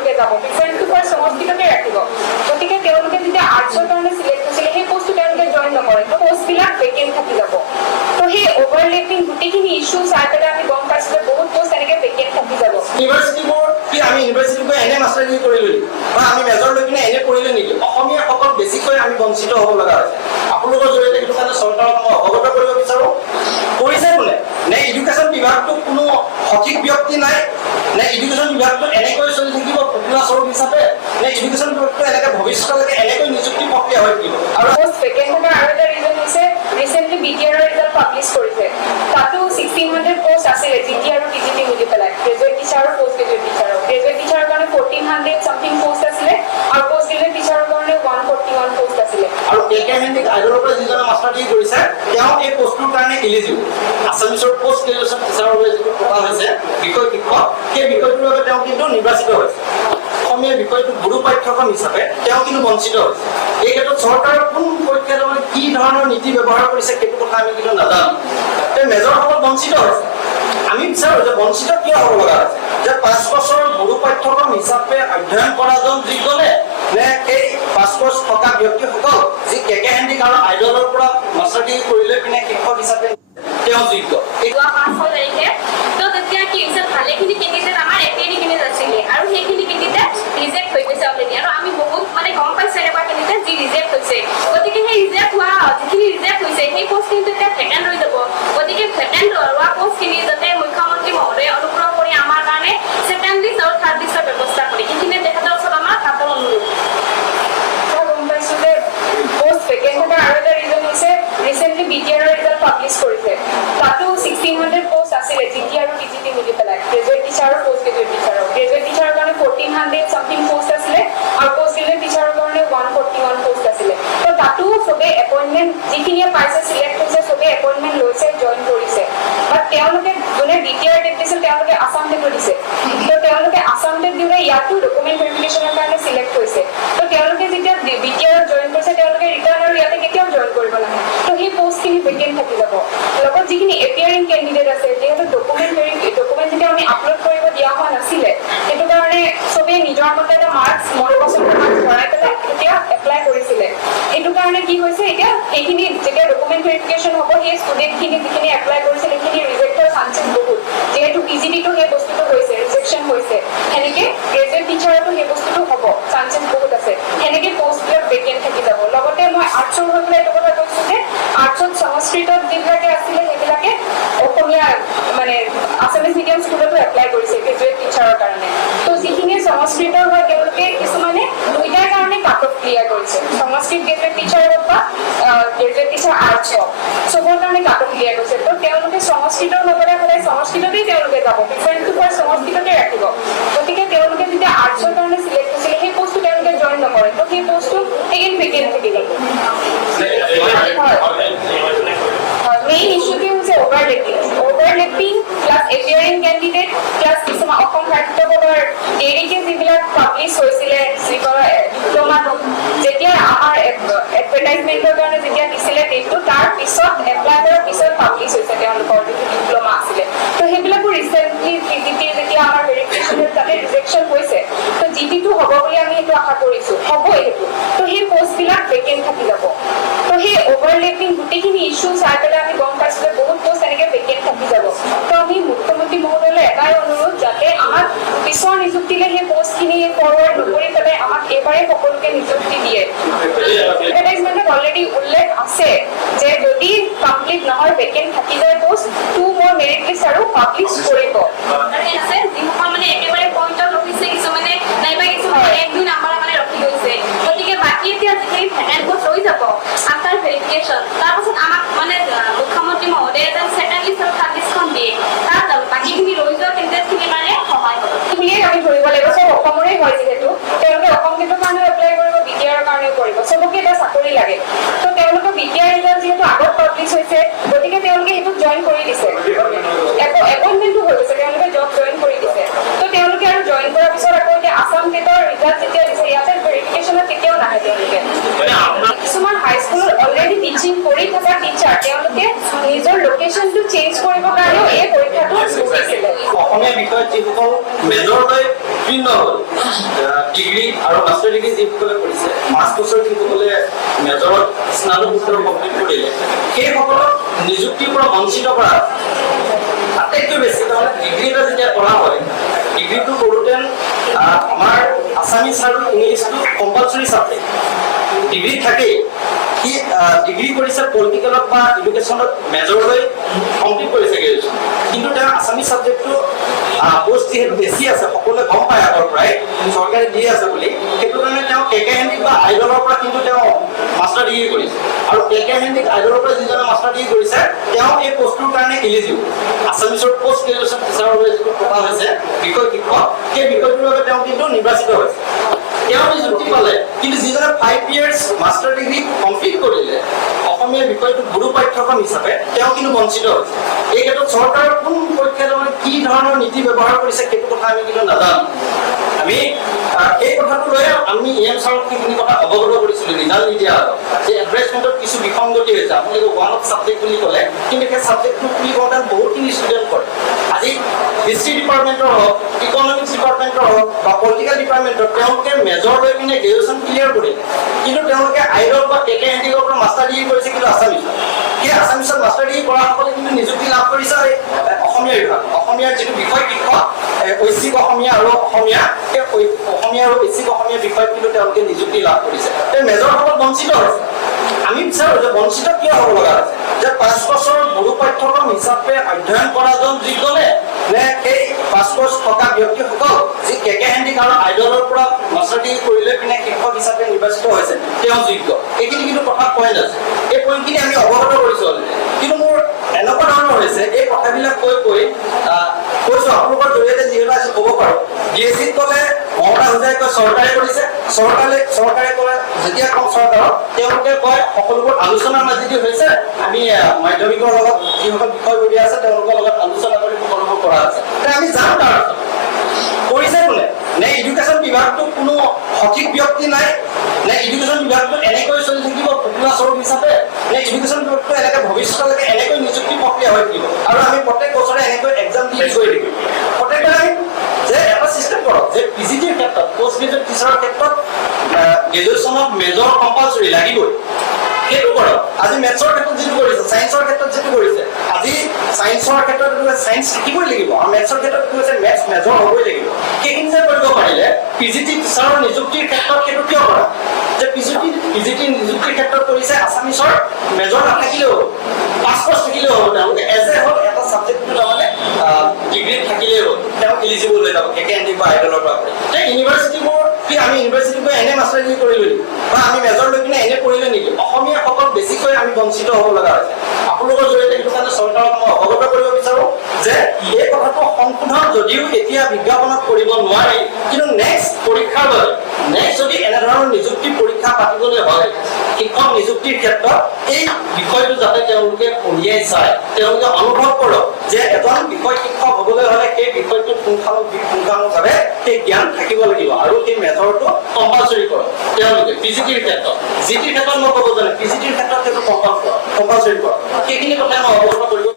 তেওঁলোকে যাব প্ৰিফাৰেন্সটো ফাৰ সমষ্টিটোকে ৰাখিব গতিকে তেওঁলোকে যেতিয়া আৰ্টছৰ কাৰণে সিলেক্ট হৈছিলে সেই পোষ্টটো তেওঁলোকে জইন নকৰে তো পোষ্টবিলাক ভেকেন্ট থাকি যাব তো সেই ওভাৰলেপিং গোটেইখিনি ইস্যু চাই পেলাই আমি গম পাইছো যে বহুত পোষ্ট এনেকে ভেকেন্ট থাকি যাব ইউনিভাৰ্চিটিবোৰ কি আমি ইউনিভাৰ্চিটিবোৰ এনে মাষ্টাৰ ডিগ্ৰী কৰিলো বা আমি মেজৰ লৈ কিনে এনে কৰিলো নেকি অসমীয়াসকল বেছিকৈ আমি বঞ্চিত হ'ব লগা হৈছে আপোনালোকৰ জৰিয়তে এইটো কাৰণে চৰকাৰক মই অৱগত কৰিব বিচাৰো কৰিছে কোনে নে এডুকেশ্যন বিভাগটো কোনো সঠিক ব্যক্তি নাই নে এডুকেশ্যন বিভাগটো এনেকৈ চলি থাকিব পপুলাৰ স্বৰূপ হিচাপে নে এডুকেশ্যন বিভাগটো এনেকে ভৱিষ্যতলৈকে এনেকৈ নিযুক্তি প্ৰক্ৰিয়া হৈ থাকিব আৰু পোষ্ট ভেকেন্ট হোৱাৰ আৰু এটা ৰিজন হৈছে ৰিচেণ্টলি BTR ৰিজাল্ট পাব্লিছ কৰিছে তাতো 1600 পোষ্ট আছিলে GT আৰু TGT মিলি পেলাই গ্ৰেজুৱেট টিচাৰ আৰু পোষ্ট গ্ৰেজুৱেট টিচাৰ গ্ৰেজুৱেট টিচাৰৰ কাৰণে 1400 সামথিং পোষ্ট আছিলে আৰু পোষ্ট গ্ৰেজুৱেট টিচাৰৰ কাৰণে 141 পোষ্ট আছিলে আৰু কেকে হেন্দিক আইডলৰ পৰা যিজনে মাষ্টাৰ ডিগ্ৰী কৰিছে তেওঁ এই পোষ্টটোৰ কাৰণে এলিজিবল আছামিছৰ পোষ্ট গ্ৰেজুৱেশ্যন টিচাৰৰ বাবে যিটো পঢ়া হৈছে বিষয় শিক্ষক সেই বিষয়টোৰ বাবে তেওঁ কিন্তু নিৰ্বাচিত হৈছে অসমীয়া বিষয়টো গুৰু পাঠ্যক্ৰম হিচাপে তেওঁ কিন্তু বঞ্চিত হৈছে এই ক্ষেত্ৰত চৰকাৰৰ কোন পৰীক্ষাত কি ধৰণৰ নীতি ব্যৱহাৰ কৰিছে সেইটো কথা আমি কিন্তু নাজানো এই মেজৰসকল বঞ্চিত হৈছে আমি বিচাৰো যে বঞ্চিত কিয় হ'ব লগা হৈছে যে 5 বছৰ গুৰু পাঠ্যক্ৰম হিচাপে অধ্যয়ন কৰাজন যোগ্যনে নে সেই 5 বছৰ থকা ব্যক্তিসকল যি কেকে হেন্দিক আৰু আইডলৰ পৰা মাষ্টাৰ ডিগ্ৰী কৰিলে পিনে শিক্ষক হিচাপে তেওঁ যোগ্য যোৱা 5 তাৰিখে তো তেতিয়া কি হৈছে ভালেখিনি কেণ্ডিডেট আমাৰ এপিএডি কেণ্ডিডেট আছিলে আৰু সেইখিনি কেণ্ডিডেট ৰিজেক্ট হৈ গৈছে অলৰেডি আৰু আমি বহুত মানে গম পাইছো এনেকুৱা কেণ্ডিডেট যি ৰিজেক্ট হৈছে গতিকে সেই ৰিজেক্ট হোৱা যিখিনি ৰিজেক্ট হৈছে সেই পোষ্টখিনি তেতিয়া ভেকেণ্ট হৈ যাব গতিকে ভেকেণ্ট হোৱা পোষ্টখিনি যাতে মুখ্যমন্ত্ৰী মহোদয়ে অনুগ্ৰহ কৰি আমাৰ কাৰণে ছেকেণ্ড লিষ্ট আৰু থাৰ্ড লিষ্টৰ ব্যৱস্থা কৰি সেইখিনি তেখেতৰ ওচৰত আমাৰ কাপৰ অনুৰোধ গম পাইছো যে পোষ্ট ভেকেন্ট হোৱাৰ আৰু এটা ৰিজন হৈছে ৰিচেণ্টলি BTR ৰিজাল্ট পাব্লিছ কৰিছে তাতো 1600 পোষ্ট আছিলে GT আৰু TGT মিলি পেলাই গ্ৰেজুৱেট টিচাৰ আৰু পোষ্ট গ্ৰেজুৱেট টিচাৰৰ গ্ৰেজুৱেট টিচাৰৰ কাৰণে 1400 সামথিং পোষ্ট আছিলে আৰু পোষ্ট গ্ৰেজুৱেট টিচাৰৰ কাৰণে 141 পোষ্ট আছিলে তো তাতো সবে এপইণ্টমেণ্ট যিখিনিয়ে পাইছে সিলেক্ট হৈছে সবে এপইণ্টমেণ্ট লৈছে জইন কৰিছে বাট তেওঁলোকে যোনে BTR টেট দিছিল তেওঁলোকে আসাম টেটো দিছে তো তেওঁলোকে আসাম টেট দিলে ইয়াতো ডকুমেণ্ট ভেৰিফিকেশ্যনৰ কাৰণে সিলেক্ট হৈছে তো তেওঁলোকে যেতিয়া BTR জইন কৰিছে তেওঁলোকে ৰিটাৰ্ণ আৰু ইয়াতে কেতিয়াও জইন কৰিব নাহে তো সেই পোষ্টখিনি ভেকেন্ট থাকি যাব লগত যিখিনি এপিয়াৰিং কেণ্ডিডেট আছে যিহেতু ডকুমেণ্ট যেতিয়া আমি আপলোড কৰিব দিয়া হোৱা নাছিলে সেইটো কাৰণে চবেই নিজৰ মতে এটা মাৰ্কছ মন পচন্দৰ মাৰ্কছ ভৰাই পেলাই এতিয়া এপ্লাই কৰিছিলে এইটো কাৰণে কি হৈছে এতিয়া সেইখিনি যেতিয়া ডকুমেণ্ট ভেৰিফিকেশ্যন হ'ব সেই ষ্টুডেণ্টখিনি যিখিনি এপ্লাই কৰিছিল সেইখিনি ৰিজেক্টৰ চান্সেছ বহুত যিহেতু PGDটো সেই বস্তুটো হৈছে ৰিজেকশ্যন হৈছে সেনেকে গ্ৰেজুৱেট টিচাৰতো সেই বস্তুটো হ'ব চান্সেছ বহুত আছে সেনেকে পোষ্টবিলাক ভেকেন্ট থাকি যাব লগতে মই আৰ্টছৰ হৈ পেলাই এইটো কথা কৈছোঁ যে আৰ্টছত সংস্কৃতত যিবিলাকে আছিলে সেইবিলাকে অসমীয়া মানে আছামিজ মিডিয়াম স্কুলতো এপ্লাই কৰিছে গ্ৰেজুৱেট টিচাৰৰ কাৰণে তো যিখিনিয়ে সংস্কৃতৰ হয় তেওঁলোকে কিছুমানে দুইটাৰ কাৰণে কাট অফ ক্লিয়াৰ কৰিছে সংস্কৃত গ্ৰেজুৱেট টিচাৰ হওক বা গ্ৰেজুৱেট টিচাৰ আৰ্টছ হওক চবৰ কাৰণে কাট অফ ক্লিয়াৰ কৰিছে তো তেওঁলোকে সংস্কৃতৰ নগলে সদায় সংস্কৃততেই তেওঁলোকে যাব প্ৰিফাৰেন্সটো ফাৰ সংস্কৃততে ৰাখিব গতিকে তেওঁলোকে যেতিয়া আৰ্টছৰ কাৰণে চিলেক্ট হৈছিলে সেই পোষ্টটো তেওঁলোকে জইন নকৰে তো সেই পোষ্টটো এগেইন ভেকেন্ট থাকি যাব মেইন ইস্যুটো হৈছে overlapping plus appearing candidate plus কিছুমান অসম সাহিত্য বৰ্ডৰ দেৰিকে যিবিলাক পাব্লিছ হৈছিলে ডিপ্ল'মাটো যেতিয়া আমাৰ এডভাৰটাইজমেণ্টৰ কাৰণে যেতিয়া দিছিলে ডেটটো তাৰ পিছত এপ্লাই কৰাৰ পিছত পাব্লিছ হৈছে তেওঁলোকৰ যিটো ডিপ্ল'মা আছিলে তো সেইবিলাকো ৰিচেণ্টলি GT যেতিয়া আমাৰ ভেৰিফিকেশ্যন তাতে ৰিজেকশ্যন হৈছে তো GT-টো হ'ব বুলি আমি সেইটো আশা কৰিছোঁ হ'বই সেইটো তো সেই পোষ্টবিলাক ভেকেন্ট থাকি যাব তো সেই ওভাৰলেপিং গোটেইখিনি ইস্যু চাই পেলাই আমি গম পাইছো যে বহুত পোষ্ট এনেকে ভেকেন্ট থাকি যাব তো আমি মুখ্যমন্ত্ৰী মহোদয়লৈ এটাই অনুৰোধ যাতে আমাক পিছৰ নিযুক্তিলে সেই পোষ্টখিনি ফৰৱাৰ্ড নকৰি পেলাই আমাক এবাৰে সকলোকে নিযুক্তি দিয়ে এডভাৰটাইজমেণ্টত অলৰেডি উল্লেখ আছে যে যদি কমপ্লিট নহয় ভেকেন্ট থাকি যায় পোষ্ট 2 more মেৰিট লিষ্ট আৰু পাব্লিছ কৰিব আৰু আছে যিসকল মানে একেবাৰে পইণ্টত ৰখিছে কিছুমানে নাইবা কিছুমানে 1-2 নাম্বাৰ মানে ৰখি গৈছে গতিকে বাকী এতিয়া যিখিনি ভেকেন্ট পোষ্ট ৰৈ যাব আফটাৰ ভেৰিফিকেশ্যন তাৰপাছত আমাক মানে মুখ্যমন্ত্ৰী মহোদয়ে যেন ছেকেণ্ড লিষ্ট আৰু থাৰ্ড লিষ্টখন দিয়ে তাত বাকীখিনি ৰৈ যোৱা কেণ্ডিডেটখিনিৰ কাৰণে সহায় হ'ব বুলিয়ে আমি ধৰিব লাগিব চব অসমৰে হয় যিহেতু তেওঁলোকে অসম গেটৰ কাৰণেও এপ্লাই কৰিব BTR কাৰণেও কৰিব চবকে এটা চাকৰি লাগে তো তেওঁলোকৰ BTR ৰিজাল্ট যিহেতু আগত পাব্লিছ হৈছে গতিকে তেওঁলোকে সেইটো জইন কৰি দিছে এপইণ্টমেণ্টটো হৈ গৈছে তেওঁলোকে জব জইন কৰি দিছে তো তেওঁলোকে আৰু জইন কৰাৰ পিছত আকৌ এতিয়া আছাম গেটৰ ৰিজাল্ট যেতিয়া দিছে ইয়াতে ভেৰিফিকেশ্যনত কেতিয়াও নাহে তেওঁলোকে কিছুমান হাইস্কুলত অলৰেডি টিচিং কৰি থকা টিচাৰ তেওঁলোকে নিজৰ লোকেশ্যনটো চেঞ্জ কৰিবৰ কাৰণেও এই পৰীক্ষাটো কৰিছিলে অসমীয়া বিষয়ত যিসকল মেজৰ লৈ উত্তীৰ্ণ হ'ল ডিগ্ৰী আৰু মাষ্টাৰ ডিগ্ৰী যিসকলে কৰিছে 5 বছৰ যিসকলে মেজৰত স্নাতকোত্তৰ কমপ্লিট কৰিলে সেইসকলক নিযুক্তিৰ পৰা বঞ্চিত কৰা আটাইতকৈ বেছি তাৰমানে ডিগ্ৰী এটা যেতিয়া কৰা হয় ডিগ্ৰীটো কৰোঁতে আমাৰ আছামিজ আৰু ইংলিছটো কম্পালচৰি চাবজেক্ট ডিগ্ৰী থাকেই সি ডিগ্ৰী কৰিছে পলিটিকেলত বা এডুকেশ্যনত মেজৰলৈ কমপ্লিট কৰিছে গ্ৰেজুৱেশ্যন কিন্তু তেওঁ আছামিজ চাবজেক্টটো পোষ্ট যিহেতু বেছি আছে সকলোৱে গম পায় আগৰ পৰাই চৰকাৰে দিয়ে আছে বুলি সেইটো কাৰণে তেওঁ কেকে হেণ্ডিক বা আইডলৰ পৰা কিন্তু তেওঁ মাষ্টাৰ ডিগ্ৰী কৰিছে আৰু কেকে হেণ্ডিক আইডলৰ পৰা যিজনে মাষ্টাৰ ডিগ্ৰী কৰিছে তেওঁ এই পোষ্টটোৰ কাৰণে এলিজিবল আছামিজৰ পষ্ট গ্ৰেজুৱেশ্যন টিচাৰৰ বাবে যিটো পতা হৈছে বিষয় শিক্ষক সেই বিষয়টোৰ বাবে তেওঁ কিন্তু নিৰ্বাচিত হৈছে তেওঁ নিযুক্তি পালে কিন্তু যিজনে 5 ইয়াৰ্ছ মাষ্টাৰ ডিগ্ৰী কমপ্লিট কৰিলে অসমীয়া বিষয়টো গুৰু পাঠ্যক্ৰম হিচাপে তেওঁ কিন্তু বঞ্চিত হৈছে এই ক্ষেত্ৰত চৰকাৰৰ কোন পক্ষে কি ধৰণৰ নীতি ব্যৱহাৰ কৰিছে সেইটো কথা আমি কিন্তু নাজানো আমি এই কথাটো লৈ আমি এম ছাৰক সেইখিনি কথা অৱগত কৰিছিলোঁ ৰিজাল্ট নিদিয়া যে এডভাৰটাইজমেণ্টত কিছু বিসংগতি হৈছে আপোনালোকে ওৱান অফ ছাবজেক্ট বুলি ক'লে কিন্তু সেই ছাবজেক্টটো বুলি কওঁতে বহুতখিনি ষ্টুডেণ্ট কৰে আজি হিষ্ট্ৰী ডিপাৰ্টমেণ্টৰ হওক ইকনমিক্স ডিপাৰ্টমেণ্টৰ হওক বা পলিটিকেল ডিপাৰ্টমেণ্টৰ তেওঁলোকে মেজৰ লৈ পিনে গ্ৰেজুৱেশ্যন ক্লিয়াৰ কৰিলে কিন্তু তেওঁলোকে আইডল বা কেকে হেণ্ডিকৰ পৰা মাষ্টাৰ ডিগ্ৰী কৰিছে কিন্তু আছামিজত সেই আছামিজত মাষ্টাৰ ডিগ্ৰী কৰাসকলে কিন্তু নিযুক্তি লাভ কৰিছে অসমীয়া বিভাগ অসমীয়াৰ যিটো বিষয় শিক্ষক ঐচ্ছিক অসমীয়া আৰু অসমীয়া সেই অসমীয়া আৰু ঐচ্ছিক অসমীয়া বিষয়ত কিন্তু তেওঁলোকে নিযুক্তি লাভ কৰিছে সেই মেজৰসকল বঞ্চিত হৈছে আমি বিচাৰোঁ যে বঞ্চিত কিয় হ'ব লগা হৈছে যে 5 বছৰ গুৰু পাঠ্যক্ৰম হিচাপে অধ্যয়ন কৰাজন যোগ্য নে সেই 5 বছৰ থকা ব্যক্তিসকল যি কেকে হেণ্ডিক আৰু আইডলৰ পৰা মাষ্টাৰ ডিগ্ৰী কৰিলে পিনে শিক্ষক হিচাপে নিৰ্বাচিত হৈছে তেওঁ যোগ্য এইখিনি কিন্তু কথা পইণ্ট আছে এই পইণ্টখিনি আমি অৱগত কৰিছোঁ কিন্তু মোৰ এনেকুৱা ধৰণৰ হৈছে এই কথাবিলাক কৈছোঁ আপোনালোকৰ জৰিয়তে যিহেতু আজি ক'ব পাৰোঁ ডিএছচিত ক'লে মমতা হোজাই কয় চৰকাৰে কৰিছে চৰকাৰে ক'লে যেতিয়া কওঁ চৰকাৰক তেওঁলোকে কয় সকলোবোৰ আলোচনাৰ মাজেদি হৈছে আমি মাধ্যমিকৰ লগত যিসকল বিষয়ববীয়া আছে তেওঁলোকৰ লগত আলোচনা কৰি সকলোবোৰ কৰা আছে আমি যাম তাৰ কৰিছে কোনে নে এডুকেশ্যন বিভাগটো কোনো সঠিক ব্যক্তি নাই নে এডুকেশ্যন বিভাগটো এনেকৈ চলি থাকিব ফুটুলা স্বৰূপ হিচাপে নে এডুকেশ্যন বিভাগটো এনেকৈ ভৱিষ্যতলৈকে এনেকৈ নিযুক্তি প্ৰক্ৰিয়া হৈ থাকিব আৰু আমি প্ৰত্যেক বছৰে এনেকৈ এক্সাম দি গৈ থাকিম প্ৰত্যেকবাৰে আমি যে এটা চিষ্টেম কৰক যে পিজিটিৰ ক্ষেত্ৰত পষ্ট গ্ৰেজুৱেট টিচাৰৰ ক্ষেত্ৰত গ্ৰেজুৱেশ্যনত মেজৰ কম্পালচৰি লাগিবই সেইটো কৰক আজি মেথছৰ ক্ষেত্ৰত যিটো কৰিছে ছায়েন্সৰ ক্ষেত্ৰত যিটো কৰিছে আজি ছায়েন্সৰ ক্ষেত্ৰত ছায়েন্স শিকিবই লাগিব আৰু মেথছৰ ক্ষেত্ৰত কৈছে মেথছ মেজৰ হ'বই লাগিব সেইখিনি যে কৰিব পাৰিলে পিজিটি টিচাৰৰ নিযুক্তিৰ ক্ষেত্ৰত সেইটো কিয় কৰা যে পিজিটি নিযুক্তিৰ ক্ষেত্ৰত কৰিছে আছামিছৰ মেজৰ নাথাকিলেও 5 বছৰ থাকিলেও হ'ব তেওঁলোকে এজ এ হ'ল এটা ছাবজেক্টটো তাৰমানে ডিগ্ৰীত থাকিলেও হ'ল তেওঁ এলিজিবল হৈ যাব কেকে হেণ্ডিক বা আইডলৰ পৰা কৰি ইউনিভাৰ্চিটিবোৰ কি আমি ইউনিভাৰ্চিটিৰ পৰা এনে মাষ্টাৰ ডিগ্ৰী কৰিলোঁ নেকি বা আমি মেজৰ লৈ কিনে এনে কৰিলোঁ নেকি অসমীয়াসকল বেছিকৈ আমি বঞ্চিত হ'ব লগা হৈছে আপোনালোকৰ জৰিয়তে সেইটো কাৰণে চৰকাৰক মই অৱগত কৰিব বিচাৰোঁ যে এই কথাটো সংশোধন যদিও এতিয়া বিজ্ঞাপনত কৰিব নোৱাৰি কিন্তু নেক্সট পৰীক্ষাৰ বাবে নেক্সট যদি এনেধৰণৰ নিযুক্তি পৰীক্ষা পাতিবলৈ হয় শিক্ষক নিযুক্তিৰ ক্ষেত্ৰত এই বিষয়টো যাতে তেওঁলোকে কঢ়িয়াই চায় তেওঁলোকে অনুভৱ কৰক যে এজন বিষয় শিক্ষক হ'বলৈ হ'লে সেই বিষয়টোত পুংখানুপুংখভাৱে সেই জ্ঞান থাকিব লাগিব আৰু সেই মেজৰটো কম্পালচৰি কৰক তেওঁলোকে পিজিটিৰ ক্ষেত্ৰত জিটিৰ ক্ষেত্ৰত মই ক'ব জানো পিজিটিৰ ক্ষেত্ৰত সেইটো কম্পালচৰি কৰক সেইখিনি কথা মই অৱগত কৰিব